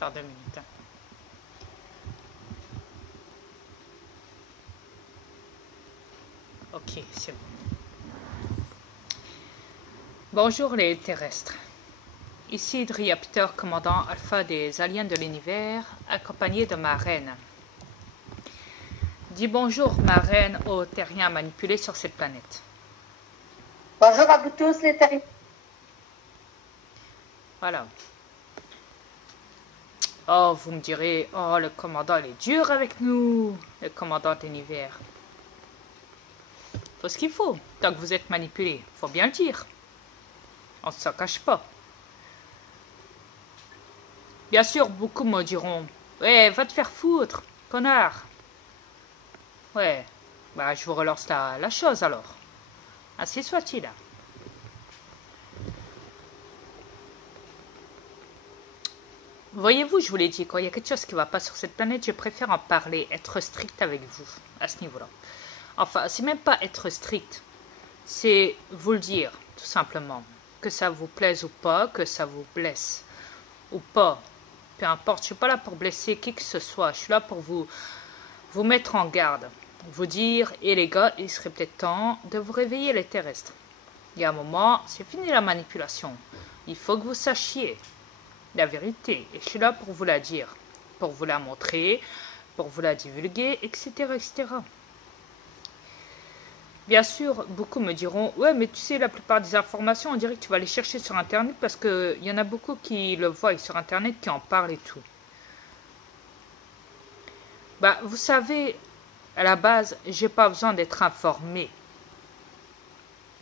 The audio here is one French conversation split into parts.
Attends 2 minutes. Hein. Ok, c'est bon. Bonjour les terrestres. Ici Driapter, commandant alpha des aliens de l'univers, accompagné de ma reine. Dis bonjour, ma reine, aux terriens manipulés sur cette planète. Bonjour à vous tous, les terriens. Voilà. Oh, vous me direz, oh, le commandant, il est dur avec nous, le commandant de l'univers. Faut ce qu'il faut, tant que vous êtes manipulé, faut bien le dire. On ne s'en cache pas. Bien sûr, beaucoup me diront, ouais, va te faire foutre, connard. Ouais, bah je vous relance la chose alors. Ainsi soit-il. Voyez-vous, je vous l'ai dit, quand il y a quelque chose qui ne va pas sur cette planète, je préfère en parler, être strict avec vous, à ce niveau-là. Enfin, c'est même pas être strict, c'est vous le dire, tout simplement. Que ça vous plaise ou pas, que ça vous blesse ou pas. Peu importe, je ne suis pas là pour blesser qui que ce soit, je suis là pour vous mettre en garde. Vous dire, et les gars, il serait peut-être temps de vous réveiller les terrestres. Il y a un moment, c'est fini la manipulation. Il faut que vous sachiez la vérité. Et je suis là pour vous la dire, pour vous la montrer, pour vous la divulguer, etc., etc. Bien sûr, beaucoup me diront, ouais, mais tu sais, la plupart des informations, on dirait que tu vas les chercher sur Internet parce qu'il y en a beaucoup qui le voient sur Internet, qui en parlent et tout. Bah, vous savez, à la base, j'ai pas besoin d'être informé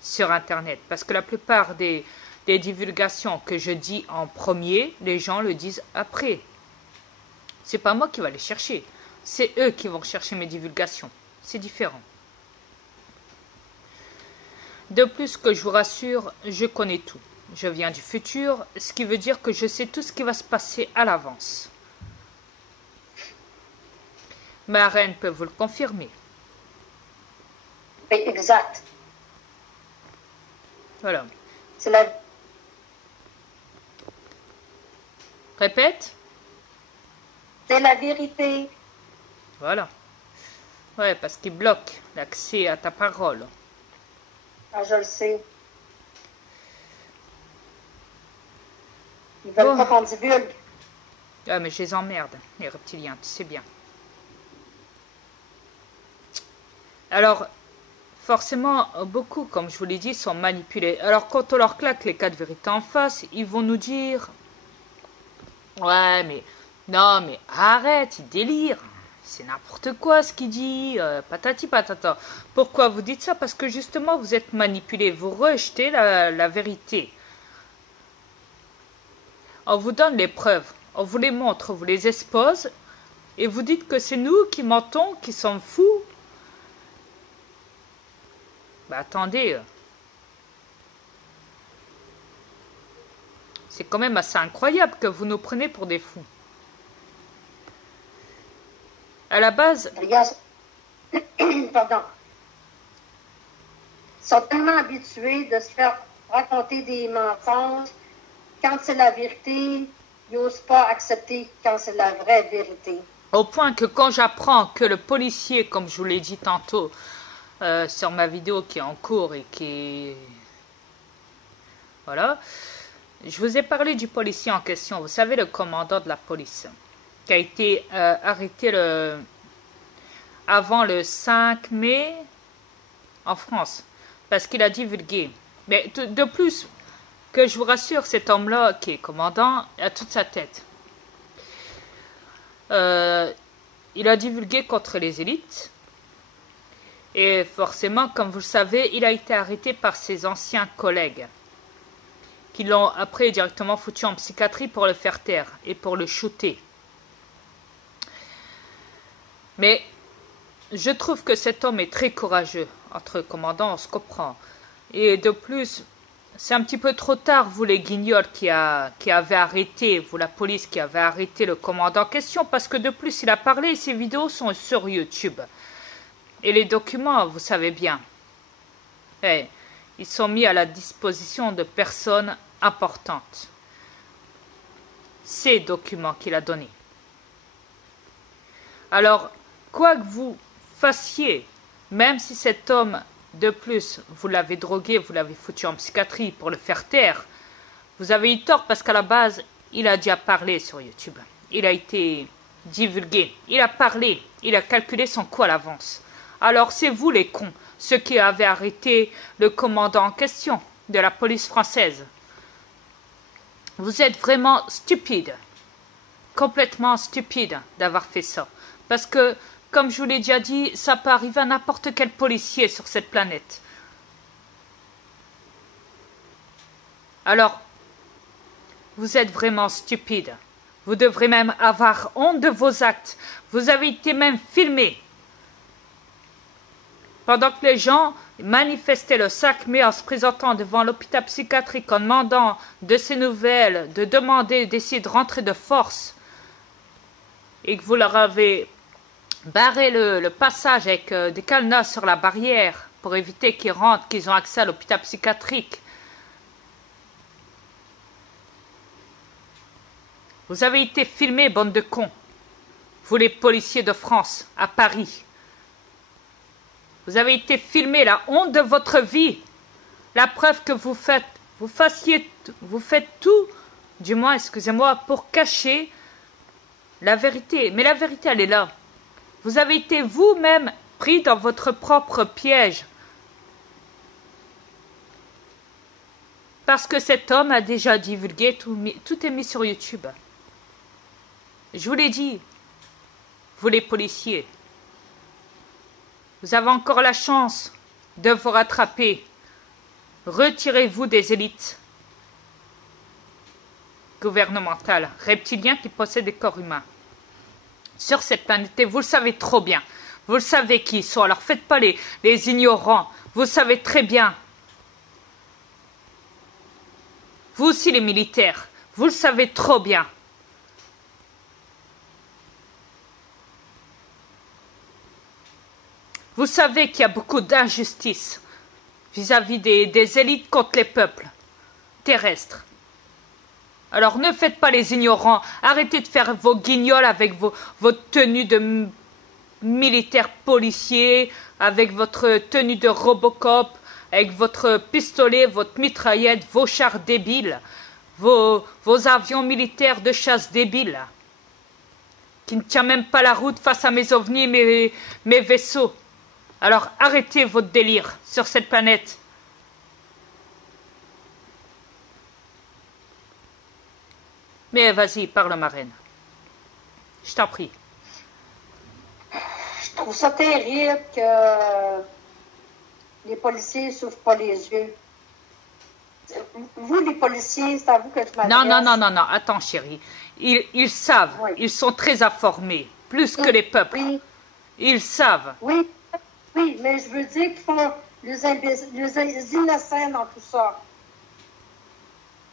sur Internet parce que la plupart des divulgations que je dis en premier, les gens le disent après. C'est pas moi qui vais les chercher, c'est eux qui vont chercher mes divulgations. C'est différent. De plus, que je vous rassure, je connais tout. Je viens du futur, ce qui veut dire que je sais tout ce qui va se passer à l'avance. Ma reine peut vous le confirmer. Oui, exact. Voilà. C'est la... Répète. C'est la vérité. Voilà. Ouais, parce qu'il bloque l'accès à ta parole. Ah, je le sais. Ils veulent pas qu'on divulgue. Ah, mais je les emmerde, les reptiliens, tu sais bien. Alors, forcément, beaucoup, comme je vous l'ai dit, sont manipulés. Alors, quand on leur claque les 4 vérités en face, ils vont nous dire... Ouais, mais... Non, mais arrête, il délire. C'est n'importe quoi ce qu'il dit, patati patata. Pourquoi vous dites ça? Parce que justement, vous êtes manipulé, vous rejetez la vérité. On vous donne les preuves, on vous les montre, on vous les expose, et vous dites que c'est nous qui mentons, qui sommes fous. Bah attendez, c'est quand même assez incroyable que vous nous preniez pour des fous. À la base... Les gars, pardon. Ils sont tellement habitués de se faire raconter des mensonges. Quand c'est la vérité, ils n'osent pas accepter quand c'est la vraie vérité. Au point que quand j'apprends que le policier, comme je vous l'ai dit tantôt, sur ma vidéo qui est en cours et qui... Voilà. Je vous ai parlé du policier en question. Vous savez, le commandant de la police, qui a été arrêté avant le 5 mai en France, parce qu'il a divulgué. Mais de plus, que je vous rassure, cet homme-là, qui est commandant, a toute sa tête. Il a divulgué contre les élites. Et forcément, comme vous le savez, il a été arrêté par ses anciens collègues, qui l'ont après directement foutu en psychiatrie pour le faire taire et pour le shooter. Mais je trouve que cet homme est très courageux. Entre commandants, on se comprend. Et de plus, c'est un petit peu trop tard, vous les guignols qui avez arrêté, vous la police qui avez arrêté le commandant en question, parce que de plus, il a parlé et ses vidéos sont sur YouTube. Et les documents, vous savez bien, ils sont mis à la disposition de personnes importantes. ces documents qu'il a donnés. Alors, quoi que vous fassiez, même si cet homme, de plus, vous l'avez drogué, vous l'avez foutu en psychiatrie pour le faire taire, vous avez eu tort parce qu'à la base, il a déjà parlé sur YouTube. Il a été divulgué. Il a parlé. Il a calculé son coup à l'avance. Alors, c'est vous les cons, ceux qui avez arrêté le commandant en question de la police française. Vous êtes vraiment stupides. Complètement stupides d'avoir fait ça. Parce que, comme je vous l'ai déjà dit, ça peut arriver à n'importe quel policier sur cette planète. Alors, vous êtes vraiment stupides. Vous devrez même avoir honte de vos actes. Vous avez été même filmé. Pendant que les gens manifestaient le 5 mai en se présentant devant l'hôpital psychiatrique en demandant de ces nouvelles, de demander d'essayer de rentrer de force, et que vous leur avez barré le passage avec des cadenas sur la barrière pour éviter qu'ils rentrent, qu'ils ont accès à l'hôpital psychiatrique. Vous avez été filmés, bande de cons. Vous les policiers de France, à Paris. Vous avez été filmés, la honte de votre vie. La preuve que vous faites tout, du moins, excusez-moi, pour cacher la vérité. Mais la vérité, elle est là. Vous avez été vous-même pris dans votre propre piège. Parce que cet homme a déjà divulgué, tout est mis sur YouTube. Je vous l'ai dit, vous les policiers, vous avez encore la chance de vous rattraper. Retirez-vous des élites gouvernementales, reptiliens qui possèdent des corps humains. Sur cette planète, vous le savez trop bien. Vous le savez qui ils sont, alors faites pas les ignorants. Vous le savez très bien. Vous aussi les militaires, vous le savez trop bien. Vous savez qu'il y a beaucoup d'injustice vis-à-vis des élites contre les peuples terrestres. Alors ne faites pas les ignorants, arrêtez de faire vos guignols avec votre tenue de militaire policier, avec votre tenue de Robocop, avec votre pistolet, votre mitraillette, vos chars débiles, vos avions militaires de chasse débiles, qui ne tiennent même pas la route face à mes ovnis et mes vaisseaux. Alors arrêtez votre délire sur cette planète. Mais vas-y, parle ma reine. Je t'en prie. Je trouve ça terrible que les policiers ne s'ouvrent pas les yeux. Vous, les policiers, c'est à vous que je m'adresse. Non, attends chérie. Ils savent, oui. Ils sont très informés, plus que les peuples. Oui. Ils savent. Oui, mais je veux dire qu'ils font les innocents dans tout ça.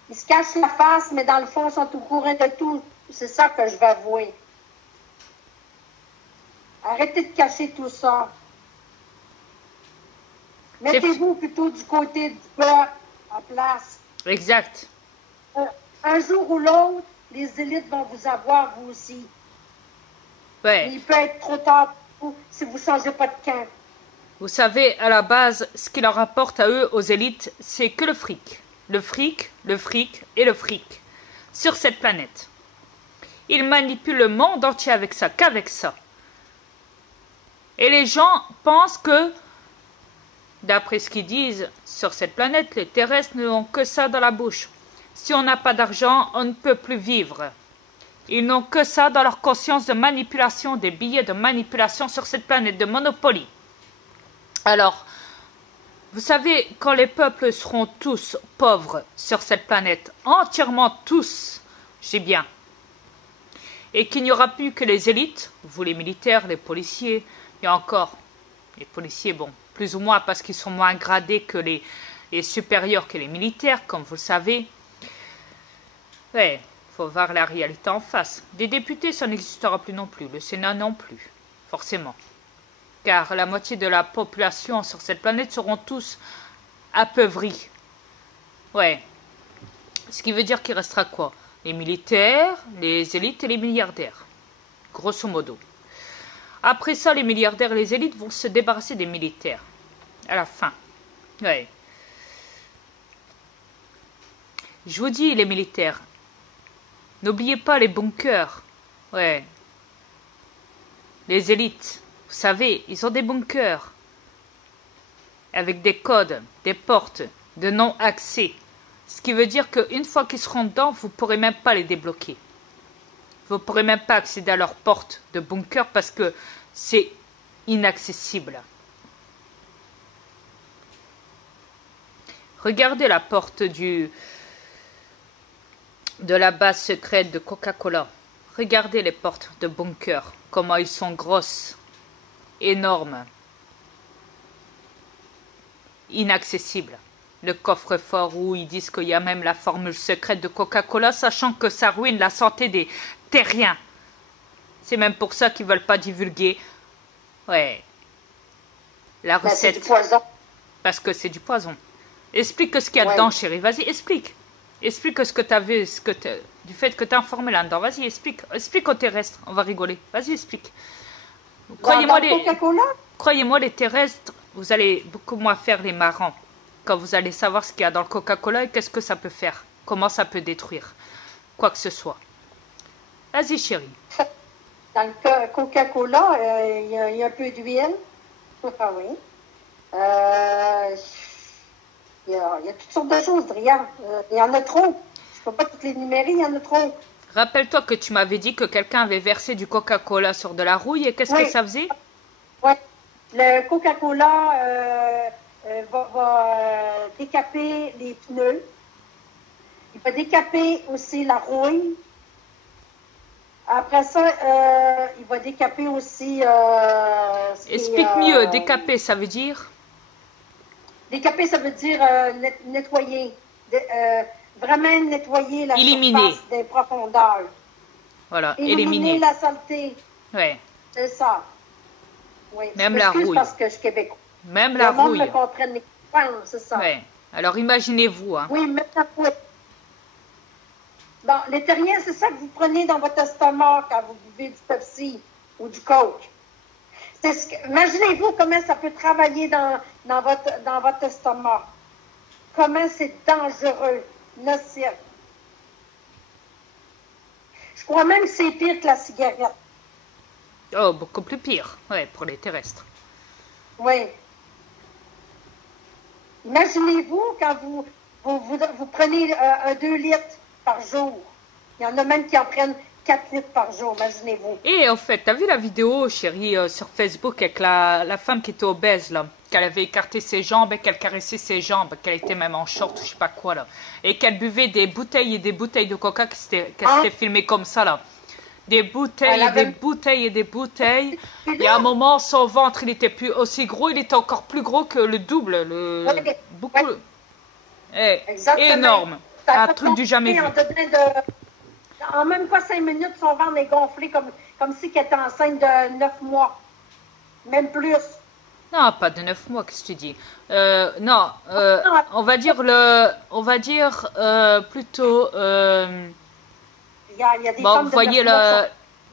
Ils se cachent la face, mais dans le fond, ils sont au courant de tout. C'est ça que je vais avouer. Arrêtez de cacher tout ça. Mettez-vous plutôt du côté du peuple en place. Exact. Un jour ou l'autre, les élites vont vous avoir, vous aussi. Ouais. Mais il peut être trop tard pour vous si vous ne changez pas de camp. Vous savez, à la base, ce qui leur rapporte à eux, aux élites, c'est que le fric. Le fric, le fric et le fric. Sur cette planète. Ils manipulent le monde entier avec ça, qu'avec ça. Et les gens pensent que, d'après ce qu'ils disent, sur cette planète, les terrestres n'ont que ça dans la bouche. Si on n'a pas d'argent, on ne peut plus vivre. Ils n'ont que ça dans leur conscience de manipulation, des billets de manipulation sur cette planète, de Monopoly. Alors, vous savez, quand les peuples seront tous pauvres sur cette planète, entièrement tous, j'ai bien, et qu'il n'y aura plus que les élites, vous les militaires, les policiers, il y a encore les policiers, bon, plus ou moins parce qu'ils sont moins gradés que les supérieurs que les militaires, comme vous le savez. Ouais, faut voir la réalité en face. Des députés, ça n'existera plus non plus, le Sénat non plus, forcément. Car la moitié de la population sur cette planète seront tous appauvris. Ouais. Ce qui veut dire qu'il restera quoi? les militaires, les élites et les milliardaires. Grosso modo. Après ça, les milliardaires et les élites vont se débarrasser des militaires. À la fin. Ouais. Je vous dis, les militaires, n'oubliez pas les bunkers. Ouais. Les élites, vous savez, ils ont des bunkers. Avec des codes, des portes, de non-accès. Ce qui veut dire qu'une fois qu'ils seront dedans, vous ne pourrez même pas les débloquer. Vous ne pourrez même pas accéder à leur porte de bunker parce que c'est inaccessible. Regardez la porte de la base secrète de Coca-Cola. Regardez les portes de bunker, comment ils sont grosses, énormes, inaccessibles. Le coffre-fort où ils disent qu'il y a même la formule secrète de Coca-Cola, sachant que ça ruine la santé des terriens. C'est même pour ça qu'ils ne veulent pas divulguer la recette. C'est du poison. Parce que c'est du poison. Explique ce qu'il y a dedans, chérie. Vas-y, explique. Explique ce que tu as vu, du fait que tu as informé là-dedans. Vas-y, explique. Explique aux terrestres. On va rigoler. Vas-y, explique. Croyez-moi, les terrestres, vous allez beaucoup moins faire les marrants quand vous allez savoir ce qu'il y a dans le Coca-Cola et qu'est-ce que ça peut faire. Comment ça peut détruire. Quoi que ce soit. Vas-y, chérie. Dans le Coca-Cola, il y a un peu d'huile. Ah oui. Il y a toutes sortes de choses, Adrien. Il y en a trop. Je ne peux pas toutes les numérer, il y en a trop. Rappelle-toi que tu m'avais dit que quelqu'un avait versé du Coca-Cola sur de la rouille et qu'est-ce que ça faisait? Oui. Le Coca-Cola va décaper les pneus. Il va décaper aussi la rouille. Après ça, il va décaper aussi... Explique mieux. Décaper, ça veut dire? Décaper, ça veut dire nettoyer. Vraiment nettoyer la surface des profondeurs. Voilà, éliminer la saleté. Oui. C'est ça. Oui. Même la rouille. Parce que je suis québécois. Même la rouille. Le monde me comprenne. C'est ça. Oui. Alors imaginez-vous. Hein. Oui, même la rouille. Bon, les terriens, c'est ça que vous prenez dans votre estomac quand vous buvez du Pepsi ou du Coke. Imaginez-vous comment ça peut travailler dans votre estomac. Comment c'est dangereux, nocif. Je crois même que c'est pire que la cigarette. Oh, beaucoup plus pire, oui, pour les terrestres. Oui. Imaginez-vous quand vous prenez 2 litres par jour. Il y en a même qui en prennent 4 litres par jour, imaginez-vous. Et en fait, t'as vu la vidéo, chérie, sur Facebook avec la femme qui était obèse, là, qu'elle avait écarté ses jambes et qu'elle caressait ses jambes, qu'elle était même en short ou je sais pas quoi, là, et qu'elle buvait des bouteilles et des bouteilles de coca qu'elle s'était filmée comme ça, là. Des bouteilles et des bouteilles et des bouteilles. Et à un moment, son ventre, il était plus aussi gros, il était encore plus gros que le double. Beaucoup. Énorme. Un truc du jamais vu. En même pas 5 minutes, son ventre est gonflé comme si elle était enceinte de 9 mois. Même plus. Non, pas de 9 mois, qu'est-ce que tu dis? Non, on va dire plutôt... Il y a des femmes vous voyez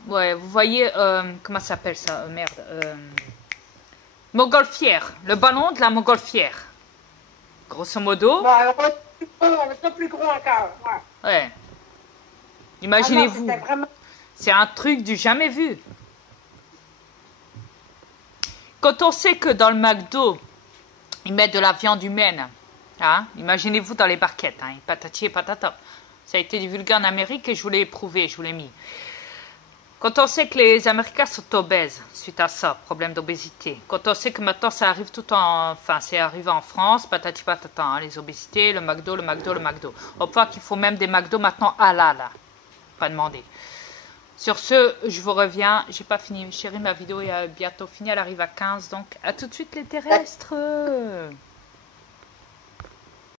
vous voyez, comment ça s'appelle ça? Montgolfière. Le ballon de la montgolfière. Grosso modo. On va plus gros encore. Ouais. Imaginez-vous. Vraiment... C'est un truc du jamais vu. Quand on sait que dans le McDo, ils mettent de la viande humaine, hein, imaginez-vous dans les barquettes, hein, patati et patata. Ça a été divulgué en Amérique et je vous l'ai prouvé, je vous l'ai mis. Quand on sait que les Américains sont obèses suite à ça, problème d'obésité. Quand on sait que maintenant ça arrive c'est arrivé en France, patati patata, hein, les obésités, le McDo. On voit qu'il faut même des McDo maintenant halal. Pas demander. Sur ce, je vous reviens. J'ai pas fini, chérie, ma vidéo est bientôt finie. Elle arrive à 15, donc à tout de suite les terrestres.